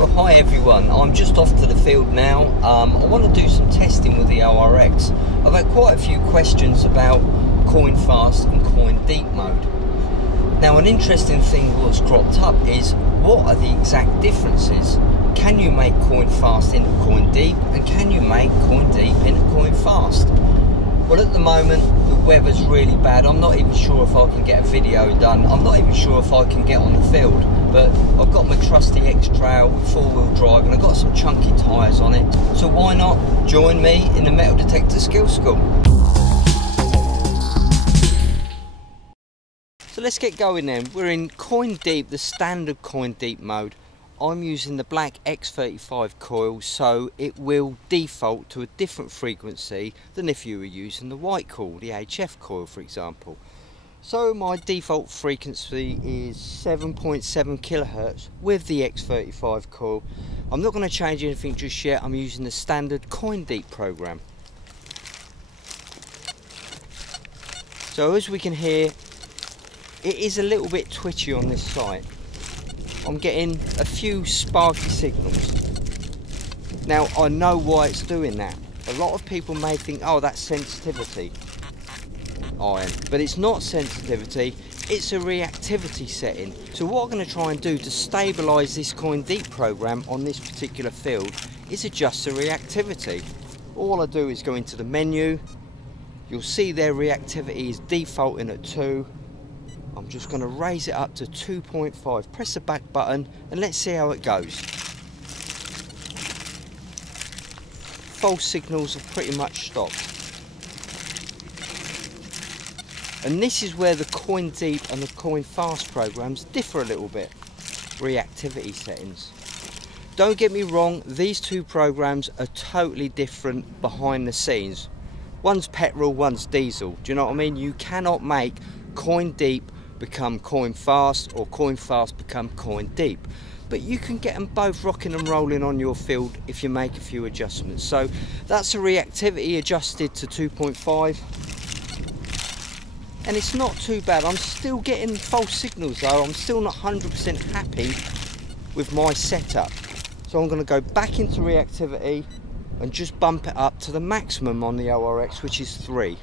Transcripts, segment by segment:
Well, hi everyone, I'm just off to the field now. I want to do some testing with the ORX. I've had quite a few questions about coin fast and coin deep mode. Now, an interesting thing that's cropped up is, what are the exact differences? Can you make coin fast into coin deep, and can you make coin deep into coin fast? Well, at the moment the weather's really bad. I'm not even sure if I can get a video done. I'm not even sure if I can get on the field, but I've got my trusty X-Trail with four-wheel drive and I've got some chunky tyres on it, so why not join me in the metal detector skills school? So let's get going then. We're in coin deep, the standard coin deep mode. I'm using the black X35 coil, so it will default to a different frequency than if you were using the white coil, the HF coil for example. So my default frequency is 7.7 kilohertz with the X35 coil. I'm not going to change anything just yet. I'm using the standard coin deep program. So as we can hear, it is a little bit twitchy on this side. I'm getting a few sparky signals. Now, I know why it's doing that. A lot of people may think, oh, that's sensitivity iron, but it's not sensitivity, it's a reactivity setting. So what I'm going to try and do to stabilise this coin deep program on this particular field is adjust the reactivity. All I do is go into the menu. You'll see their reactivity is defaulting at 2. I'm just going to raise it up to 2.5. Press the back button and let's see how it goes. False signals have pretty much stopped. And this is where the coin deep and the coin fast programs differ a little bit. Reactivity settings. Don't get me wrong, these two programs are totally different behind the scenes. One's petrol, one's diesel. Do you know what I mean? You cannot make coin deep become coin fast or coin fast become coin deep, but you can get them both rocking and rolling on your field if you make a few adjustments. So that's a reactivity adjusted to 2.5, and it's not too bad. I'm still getting false signals though. I'm still not 100% happy with my setup, so I'm going to go back into reactivity and just bump it up to the maximum on the ORX, which is 3.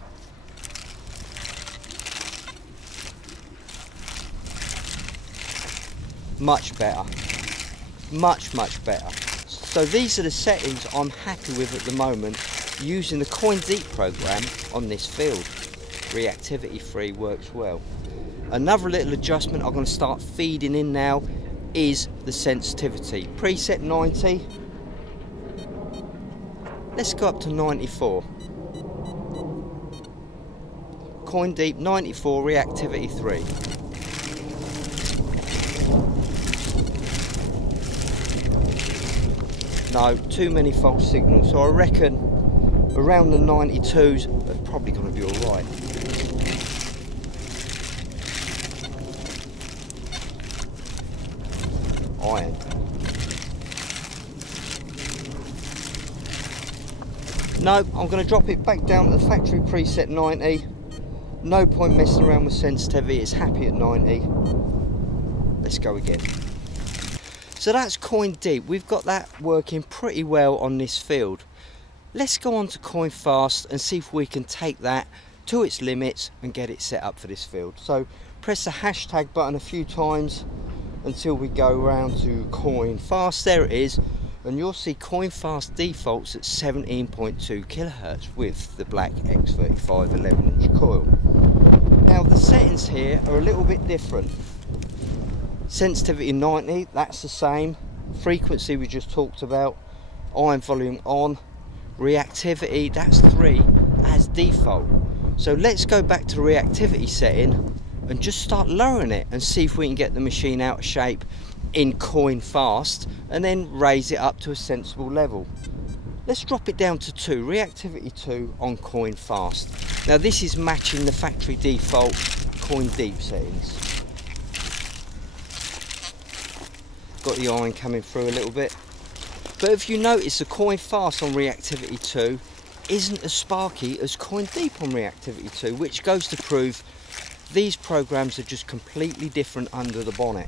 Much better, much better. So these are the settings I'm happy with at the moment using the coin deep program on this field. Reactivity 3 works well. Another little adjustment I'm going to start feeding in now is the sensitivity. Preset 90. Let's go up to 94. Coin deep 94, reactivity 3. No, too many false signals, so I reckon around the 92s are probably going to be alright. Iron. No, I'm going to drop it back down to the factory preset 90. No point messing around with sensitivity, it's happy at 90. Let's go again. So that's coin deep. We've got that working pretty well on this field. Let's go on to coin fast and see if we can take that to its limits and get it set up for this field. So press the hashtag button a few times until we go around to coin fast. There it is, and you'll see coin fast defaults at 17.2 kilohertz with the black X35 11-inch coil. Now the settings here are a little bit different. Sensitivity 90, that's the same. Frequency we just talked about. Iron volume on. Reactivity, that's 3 as default. So let's go back to reactivity setting and just start lowering it and see if we can get the machine out of shape in coin fast and then raise it up to a sensible level. Let's drop it down to 2, reactivity 2 on coin fast. Now this is matching the factory default coin deep settings. Got the iron coming through a little bit, but if you notice, the coin fast on reactivity 2 isn't as sparky as coin deep on reactivity 2, which goes to prove these programs are just completely different under the bonnet.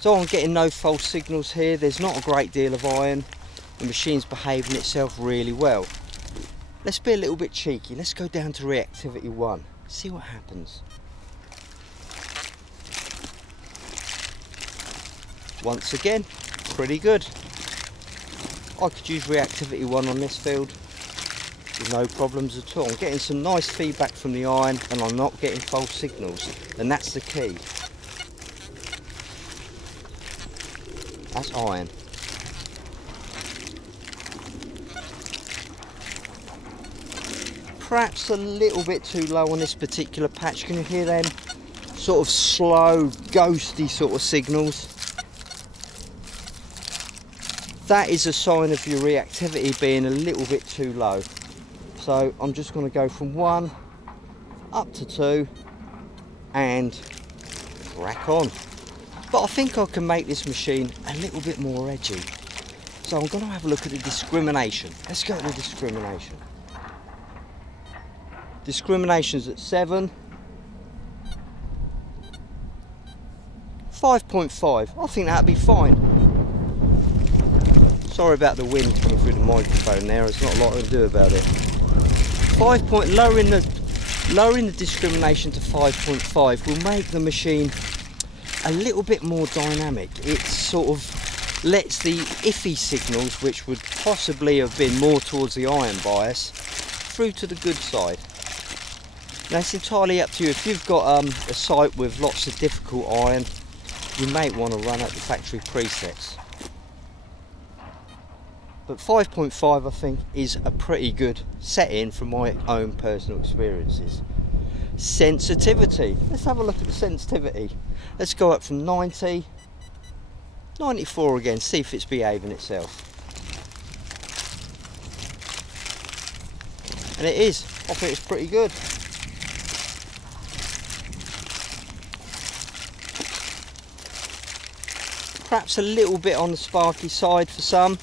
So I'm getting no false signals here. There's not a great deal of iron. The machine's behaving itself really well. Let's be a little bit cheeky. Let's go down to reactivity 1. See what happens. Once again, pretty good. I could use reactivity 1 on this field with no problems at all. I'm getting some nice feedback from the iron and I'm not getting false signals, and that's the key. That's iron. Perhaps a little bit too low on this particular patch. Can you hear them sort of slow, ghosty sort of signals? That is a sign of your reactivity being a little bit too low. So I'm just going to go from 1 up to 2 and crack on. But I think I can make this machine a little bit more edgy. So I'm going to have a look at the discrimination. Let's go to the discrimination. Discrimination's at 7. 5.5. I think that'd be fine. Sorry about the wind coming through the microphone there. There's not a lot I can do about it. Lowering the discrimination to 5.5 will make the machine a little bit more dynamic. It sort of lets the iffy signals, which would possibly have been more towards the iron bias, through to the good side. Now it's entirely up to you. If you've got a site with lots of difficult iron, you may want to run at the factory presets. But 5.5 I think is a pretty good setting from my own personal experiences. Sensitivity. Let's have a look at the sensitivity. Let's go up from 90, 94 again, see if it's behaving itself. And it is. I think it's pretty good. Perhaps a little bit on the sparky side for some.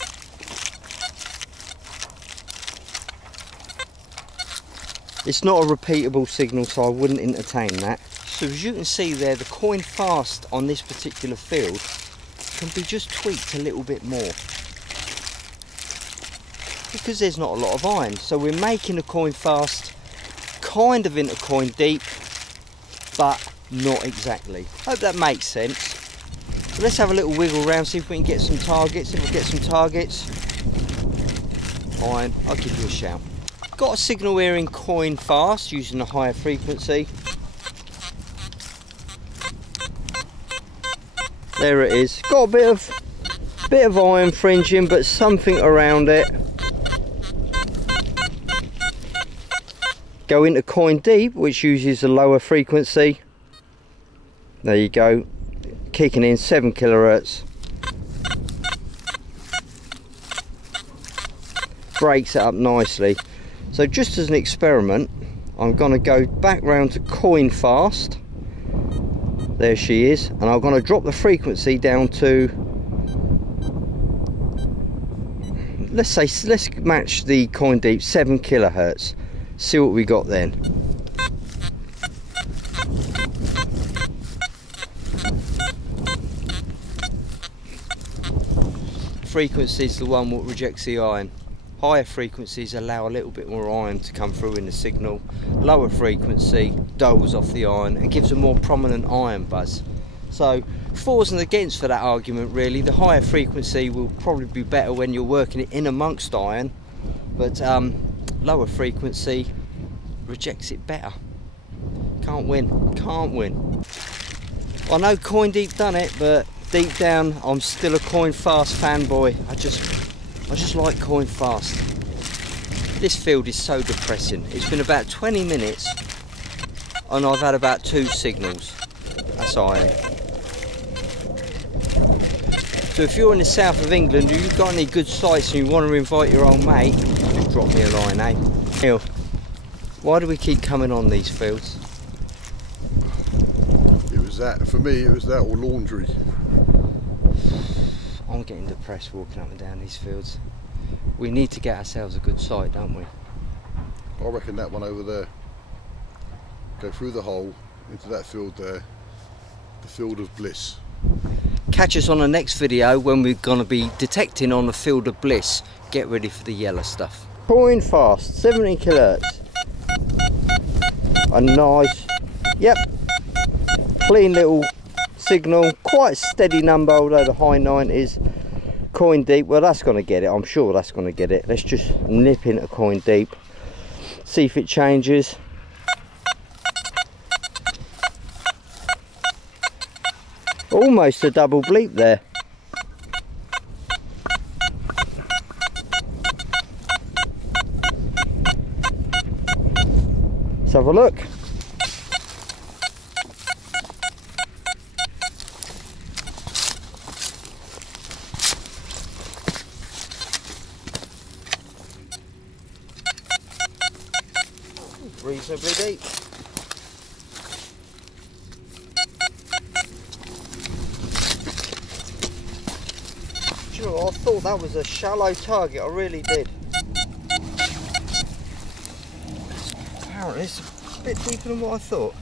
It's not a repeatable signal, so I wouldn't entertain that. So as you can see there, the coin fast on this particular field can be just tweaked a little bit more, because there's not a lot of iron. So we're making the coin fast kind of into coin deep, but not exactly. Hope that makes sense. So let's have a little wiggle around, see if we can get some targets. If we get some targets, iron, I'll give you a shout. Got a signal here in coin fast using a higher frequency. There it is. Got a bit of iron fringing, but something around it. Go into coin deep, which uses a lower frequency. There you go. Kicking in 7 kilohertz. Breaks it up nicely. So just as an experiment, I'm going to go back round to coin fast. There she is, and I'm going to drop the frequency down to, let's match the coin deep, 7 kilohertz. See what we got then. Frequency is the one that rejects the iron. Higher frequencies allow a little bit more iron to come through in the signal. Lower frequency dulls off the iron and gives a more prominent iron buzz. So fors and against for that argument really. The higher frequency will probably be better when you're working it in amongst iron, but lower frequency rejects it better. Can't win, can't win. I know coin deep done it, but deep down I'm still a coin fast fanboy. I just like coin fast. This field is so depressing. It's been about 20 minutes and I've had about 2 signals. That's iron. So if you're in the south of England and you've got any good sites and you want to invite your old mate, just drop me a line, eh? Neil, why do we keep coming on these fields? It was that, for me it was that or laundry. I'm getting depressed walking up and down these fields. We need to get ourselves a good site, don't we? I reckon that one over there. Go through the hole into that field there. The field of bliss. Catch us on the next video when we're going to be detecting on the field of bliss. Get ready for the yellow stuff. Coin fast, 17 kilohertz. A nice, yep, clean little signal, quite a steady number, although the high 90s. Coin deep, well that's going to get it, I'm sure that's going to get it. Let's just nip into coin deep, see if it changes. Almost a double bleep there. Let's have a look. Reasonably deep. Do you know what? I thought that was a shallow target, I really did. Apparently it's a bit deeper than what I thought.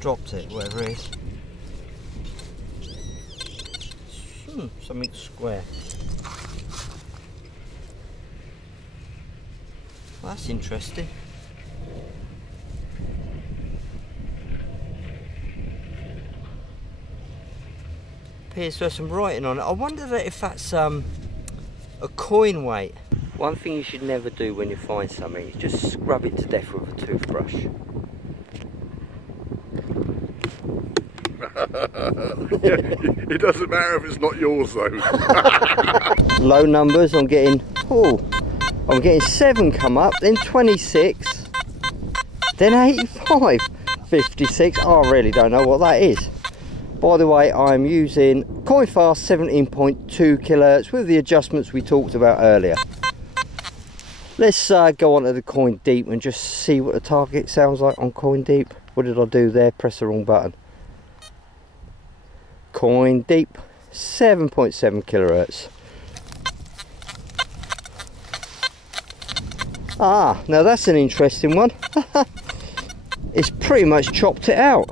Dropped it, whatever it is. Something square. Well, that's interesting. Appears to have some writing on it. I wonder if that's a coin weight. One thing you should never do when you find something is just scrub it to death with a toothbrush. It doesn't matter if it's not yours though. Low numbers, I'm getting 7 come up, then 26, then 85, 56, I really don't know what that is. By the way, I'm using coin fast 17.2 kilohertz with the adjustments we talked about earlier. Let's go on to the coin deep and just see what the target sounds like on coin deep. What did I do there? Press the wrong button. Coin deep, 7.7 kilohertz. Ah, now that's an interesting one. It's pretty much chopped it out.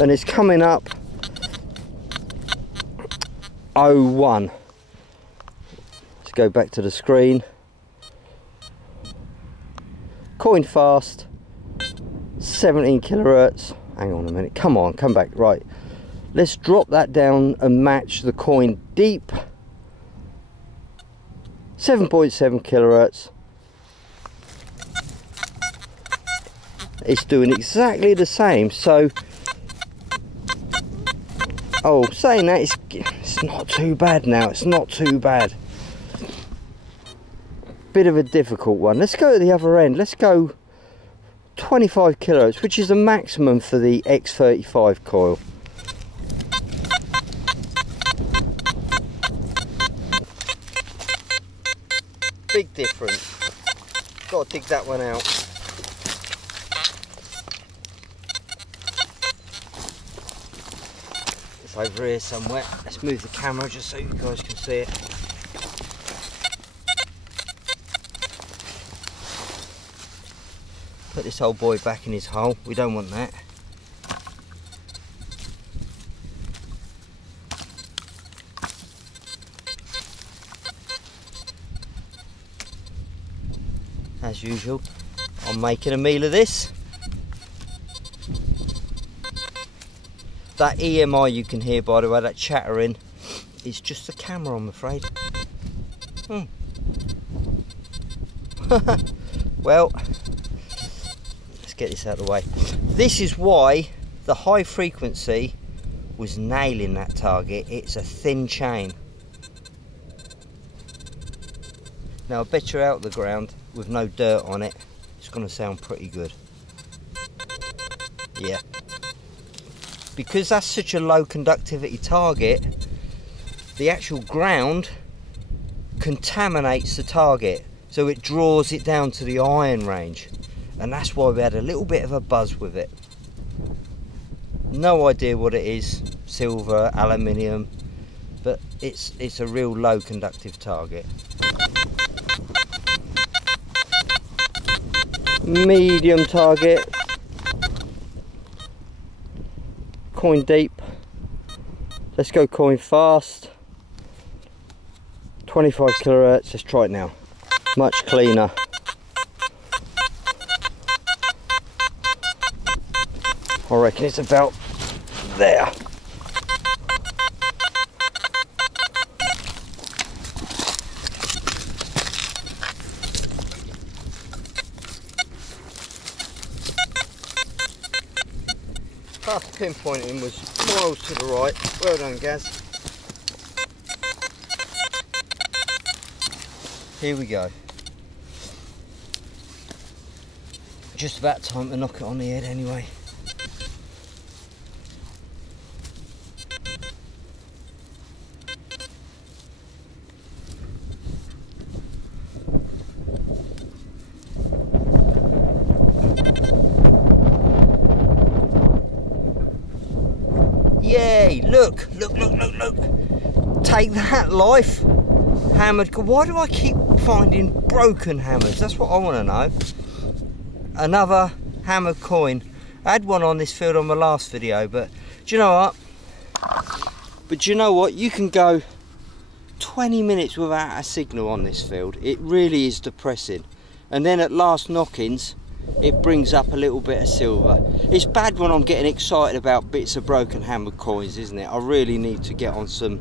And it's coming up 01. Let's go back to the screen. Coin fast, 17 kilohertz. Hang on a minute, come on, come back, right. Let's drop that down and match the coin deep. 7.7 kilohertz. It's doing exactly the same, so... Oh, saying that, it's not too bad now, it's not too bad. Bit of a difficult one. Let's go to the other end, let's go 25 kilohertz, which is the maximum for the X35 coil. Big difference. Got to dig that one out. It's over here somewhere. Let's move the camera just so you guys can see it. Put this old boy back in his hole, we don't want that. As usual, I'm making a meal of this. That EMI you can hear, by the way, that chattering, is just the camera, I'm afraid. Well, get this out of the way. This is why the high frequency was nailing that target. It's a thin chain. Now I bet you're out of the ground with no dirt on it, it's going to sound pretty good. Yeah. Because that's such a low conductivity target, the actual ground contaminates the target, so it draws it down to the iron range. And that's why we had a little bit of a buzz with it. No idea what it is, silver, aluminium, but it's a real low conductive target. Medium target, coin deep. Let's go coin fast. 25 kilohertz, let's try it now. Much cleaner. I reckon it's about there. Fast pinpointing was miles to the right. Well done, Gaz. Here we go. Just about time to knock it on the head anyway. Yay, look. Take that, life. Hammered. Why do I keep finding broken hammers? That's what I want to know. Another hammered coin. I had one on this field on my last video, but do you know what? You can go 20 minutes without a signal on this field. It really is depressing. And then at last knockings, it brings up a little bit of silver. It's bad when I'm getting excited about bits of broken hammered coins, isn't it? I really need to get on some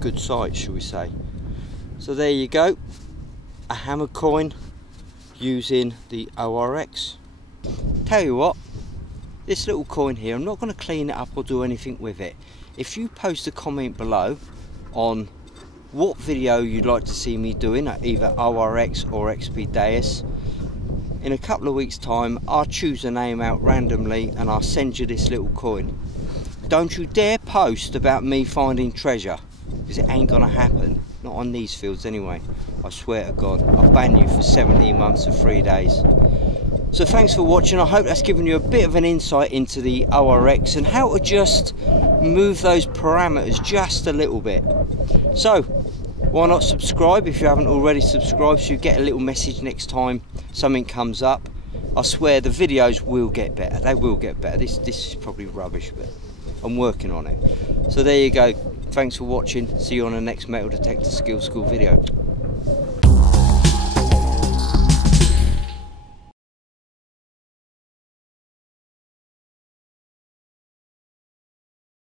good sites, shall we say. So there you go, a hammered coin using the ORX. Tell you what, this little coin here, I'm not going to clean it up or do anything with it. If you post a comment below on what video you'd like to see me doing at either ORX or XP Deus, in a couple of weeks time I'll choose a name out randomly and I'll send you this little coin. Don't you dare post about me finding treasure, because it ain't gonna happen. Not on these fields anyway. I swear to God, I'll ban you for 17 months and 3 days. So thanks for watching. I hope that's given you a bit of an insight into the ORX and how to just move those parameters just a little bit. So why not subscribe if you haven't already subscribed, so you get a little message next time something comes up. I swear the videos will get better. They will get better. This is probably rubbish, but I'm working on it. So there you go. Thanks for watching. See you on the next Metal Detector Skill School video.